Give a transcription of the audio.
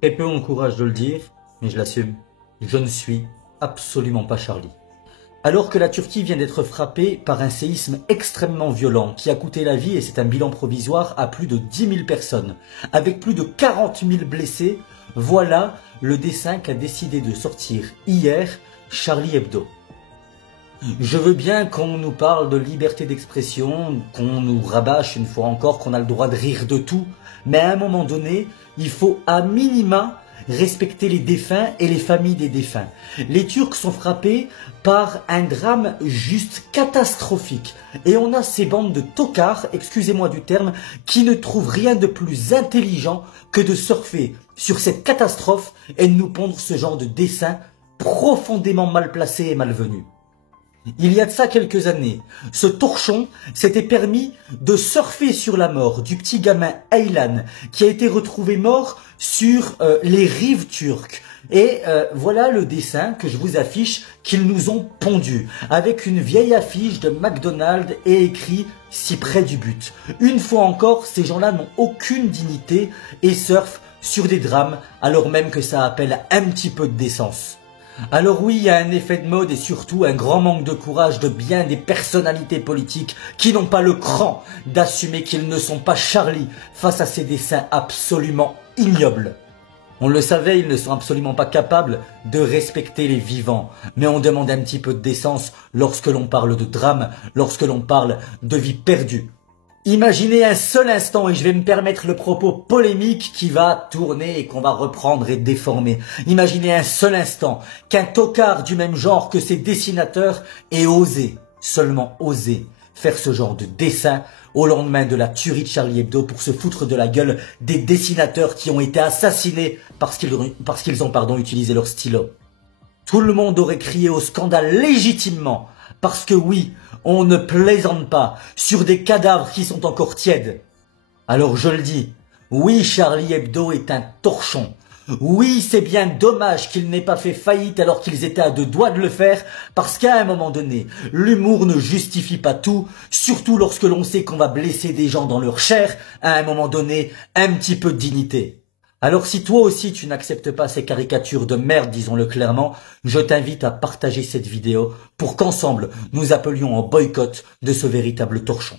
Très peu ont le courage de le dire, mais je l'assume. Je ne suis absolument pas Charlie. Alors que la Turquie vient d'être frappée par un séisme extrêmement violent qui a coûté la vie, et c'est un bilan provisoire, à plus de 10 000 personnes, avec plus de 40 000 blessés, voilà le dessin qu'a décidé de sortir hier Charlie Hebdo. Je veux bien qu'on nous parle de liberté d'expression, qu'on nous rabâche une fois encore qu'on a le droit de rire de tout, mais à un moment donné, il faut à minima respecter les défunts et les familles des défunts. Les Turcs sont frappés par un drame juste catastrophique. Et on a ces bandes de tocards, excusez-moi du terme, qui ne trouvent rien de plus intelligent que de surfer sur cette catastrophe et de nous pondre ce genre de dessin profondément mal placé et malvenu. Il y a de ça quelques années, ce torchon s'était permis de surfer sur la mort du petit gamin Aylan qui a été retrouvé mort sur les rives turques. Et voilà le dessin que je vous affiche qu'ils nous ont pondu avec une vieille affiche de McDonald's et écrit « si près du but ». Une fois encore, ces gens-là n'ont aucune dignité et surfent sur des drames alors même que ça appelle un petit peu de décence. Alors oui, il y a un effet de mode et surtout un grand manque de courage de bien des personnalités politiques qui n'ont pas le cran d'assumer qu'ils ne sont pas Charlie face à ces dessins absolument ignobles. On le savait, ils ne sont absolument pas capables de respecter les vivants, mais on demande un petit peu de décence lorsque l'on parle de drame, lorsque l'on parle de vie perdue. Imaginez un seul instant, et je vais me permettre le propos polémique qui va tourner et qu'on va reprendre et déformer. Imaginez un seul instant qu'un tocard du même genre que ces dessinateurs ait osé, seulement osé, faire ce genre de dessin au lendemain de la tuerie de Charlie Hebdo pour se foutre de la gueule des dessinateurs qui ont été assassinés parce qu'ils ont utilisé leur stylo. Tout le monde aurait crié au scandale légitimement. Parce que oui, on ne plaisante pas sur des cadavres qui sont encore tièdes. Alors je le dis, oui Charlie Hebdo est un torchon. Oui, c'est bien dommage qu'il n'ait pas fait faillite alors qu'ils étaient à deux doigts de le faire, parce qu'à un moment donné, l'humour ne justifie pas tout, surtout lorsque l'on sait qu'on va blesser des gens dans leur chair, à un moment donné, un petit peu de dignité. Alors si toi aussi tu n'acceptes pas ces caricatures de merde, disons-le clairement, je t'invite à partager cette vidéo pour qu'ensemble nous appelions en boycott de ce véritable torchon.